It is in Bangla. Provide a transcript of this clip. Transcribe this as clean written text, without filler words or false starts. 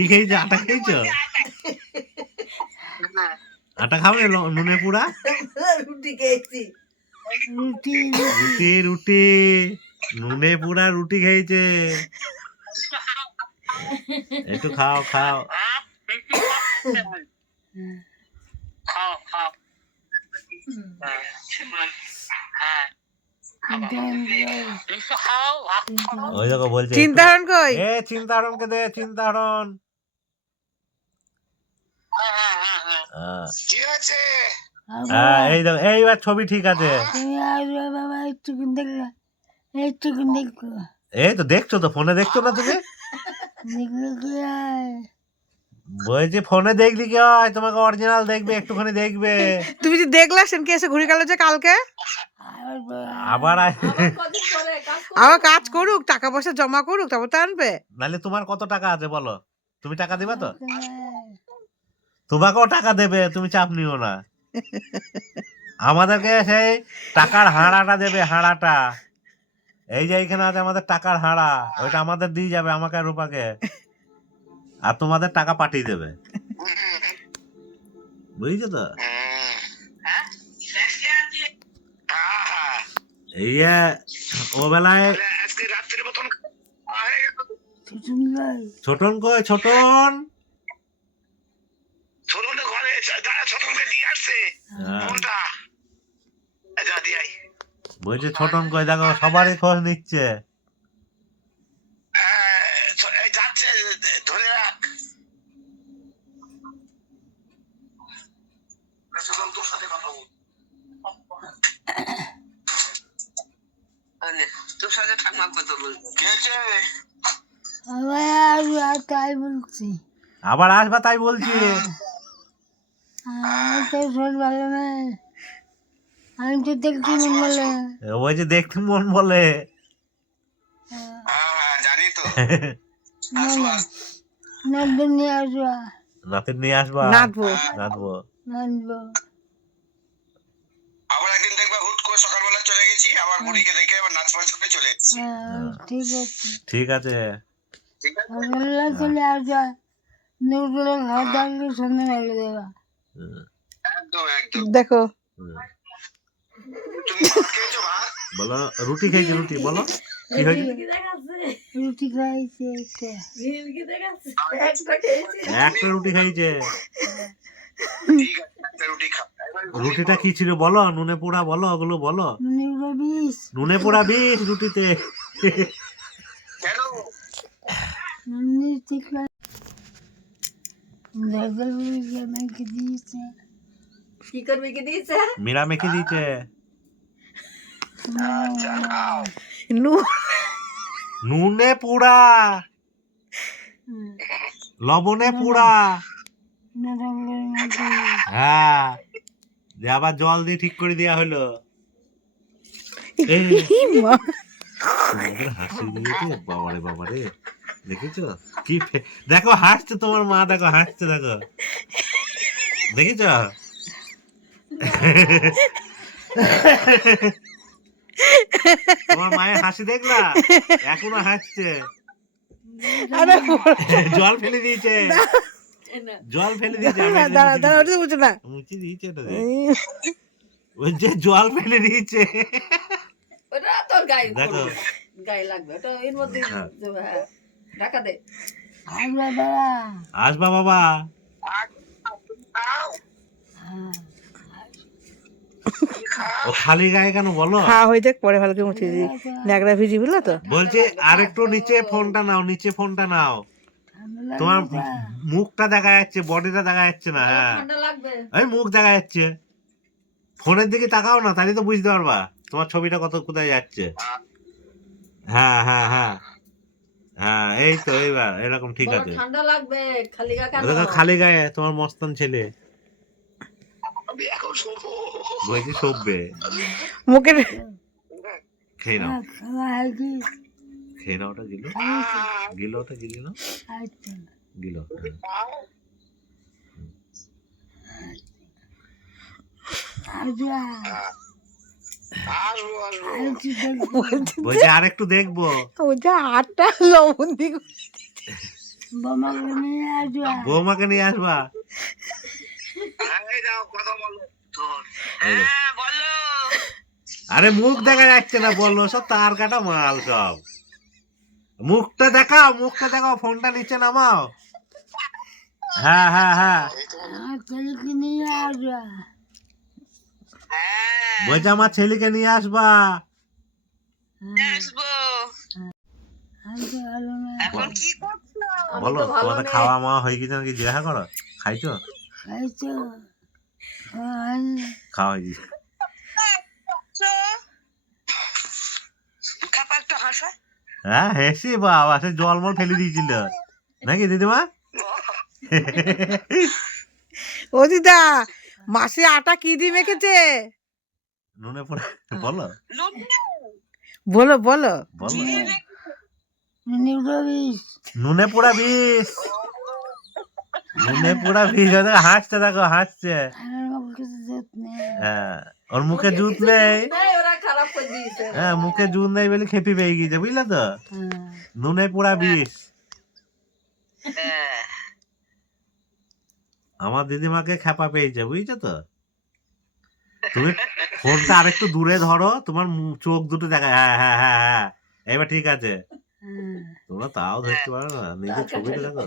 কি খেয়েছো? আটা খেয়েছো? আটা খাবে নুনে পোড়া? রুটি খেয়েছি। রুটি রুটি নুনে পোড়া রুটি খেয়েছে। একটু খাও খাও। ওই দেখো বলছে চিন্তাহরণ কই? চিন্তাহরণকে দে, চিন্তাহরণ। এই দেখো, এইবার ছবি ঠিক আছে। এই তো দেখছো তো, ফোনে দেখছো না তুমি? বলছি ফোনে দেখলি কি হয়, তোমাকে অরিজিনাল দেখবে, একটুখানি দেখবে। তুমি যে দেখলা সেনকে এসে ঘুরে গেল যে কালকে। আবার আবার কাজ করুক, টাকা পয়সা জমা করুক, তারপর তো আনবে। নাহলে তোমার কত টাকা আছে বলো? তুমি টাকা দিবা তো? তোমাকেও টাকা দেবে, তুমি চাপ নিও না। আমাদেরকে সেই টাকার হাঁড়াটা দেবে, হাঁড়াটা। এই যে এইখানে আছে আমাদের টাকার হাঁড়া, ওইটা আমাদের দিয়ে যাবে, আমাকে আর রূপাকে। আর তোমাদের টাকা পাঠিয়ে দেবে, বুঝছো তো? এই ও বেলায় ছোটন কই? ছোটন বলছে ছোটন কই, দেখো সবারই খোঁজ নিচ্ছে। তোর সাথে ঠাকুমা কথা বলবো। তাই বলছি, আবার আসবা তাই বলছি। ভালো না, আমি তো দেখছি মন বলে। ওই যে দেখতে মন বলে। জানি তো। নাচবেন নিয়ে আসবা, নাতির নিয়ে আসবা, নাচবো নাচবো। নাচবো। আবার একদিন দেখবে হুট করে সকালবেলা চলে গেছি, আবার বুড়িকে দেখে আবার নাচ বাজ করে চলে এসেছি। ঠিক আছে, ঠিক আছে। ঠিক আছে? সকালবেলা চলে আসবা, দুপুরে খাওয়া দাওয়া সন্ধ্যে বেলা দেবা। একদম একদম। দেখো তুমি ভাত খেয়েছো? ভাত? বলো রুটি খেয়েছি, রুটি বলো কি হয়েছে? রুটি খাইছে একটা রুটি খাইছে। ঠিক আছে, একটা রুটি খাও। রুটিটা কি ছিল বলো? নুনে পোড়া বলো, ওগুলো বলো। বিষ, নুনে পোড়া বিষ রুটিতে। কেন? ঠিক মেখে দিয়েছে। কি করবে, কি দিয়েছে? মিরা মেখে দিয়েছে। আচ্ছা খাও। নুনে পোড়া, লবণে পোড়া। হ্যাঁ, যে আবার জল দিয়ে ঠিক করে দেওয়া হলো। হাসি দিয়েছে, বাবারে বাবারে, দেখেছো কি? দেখো হাসছে তোমার মা, দেখো হাসছে, দেখো দেখেছ? তোমার মায়ের হাসি দেখলা? এখনো হাসছে। জল ফেলে দিয়েছে, জল ফেলে দিয়েছে। মুচি দিয়েছে, ওই যে জল ফেলে দিয়েছে। ওটা তোর গায়ে দেখো গায়ে লাগবে, ওটা এর মধ্যে ঢাকা দে। আসবা বাবা। ও খালি গায়ে কেন বলো? হ্যাঁ হয়ে যাক, পরে ভালো করে মুছে দিই, ন্যাকড়া ভিজি বুঝলো তো। বলছে আরেকটু নিচে ফোনটা নাও, নিচে ফোনটা নাও। তোমার মুখটা দেখা যাচ্ছে, বডিটা দেখা যাচ্ছে না। হ্যাঁ এই মুখ দেখা যাচ্ছে, ফোনের দিকে তাকাও না, তাহলে তো বুঝতে পারবা তোমার ছবিটা কত কোথায় যাচ্ছে। হ্যাঁ হ্যাঁ হ্যাঁ হ্যাঁ, এই তো এইবার এরকম ঠিক আছে। ঠান্ডা লাগবে, খালি গা কেন? দেখো খালি গায়ে তোমার মস্তান ছেলে আমি এখন শোবো। বলছি শোবে। মুখের খেয়ে নাও, খেয়ে নাও, ওটা গিলো, গিলো, ওটা গিলি নাও, গিলো। আসবো আসবো। বলছি আর একটু দেখবো। ওটা আটটা লবণ দিয়ে বোমাকে নিয়ে আসবা। বৌমাকে নিয়ে আসবা। এই যাও কথা বলো তোর এই যে। হ্যাঁ বলো আরে মুখ দেখা যাচ্ছে না, বললো সব তার কাটা মাল সব। মুখটা দেখাও, ফোনটা নিচে নামাও। হ্যাঁ হ্যাঁ হ্যাঁ, আমার ছেলেকে নিয়ে আসবা। হ্যাঁ বলছে আমার ছেলেকে নিয়ে আসবা। আসবো আমি তো ভালো না। এখন কি করছো বলো তোমাদের খাওয়া মাওয়া হয়ে গেছে নাকি জিজ্ঞাসা করো। খাইছো? খাইছো? খাওয়া হয়ে গেছে। খাপা একটু হাসো হ্যাঁ হেসি বাবা, সে জলমল ফেলে দিয়েছিল নাকি দিদিমা? ও দিদা, মাসি আটা কি দিয়ে মেখেছে? নুনে পড়ে বলো বলো বলো। বলো। নিউরোবিষ। নুনে পোড়া বিষ, নুনে পোড়া বিষ। ও দেখো হাসছে, দেখো হাসছে। আমার মুখে তো দুধ নেই। হ্যাঁ, ওর মুখে জুত নেই। হ্যাঁ, মুখে জুত নেই বলে খেপি পেয়ে গিয়েছে, বুঝলে তো? হ্যাঁ। নুনে পোড়া বিষ। আমার দিদিমাকে খেপা পেয়েছে, বুঝছো তো? তুমি ফোনটা আরেকটু দূরে ধরো, তোমার চোখ দুটো দেখা। হ্যাঁ হ্যাঁ হ্যাঁ হ্যাঁ, এবার ঠিক আছে। হ্যাঁ। তোমরা তাও ধরতে পারো না, নিজের ছবিটা দেখো।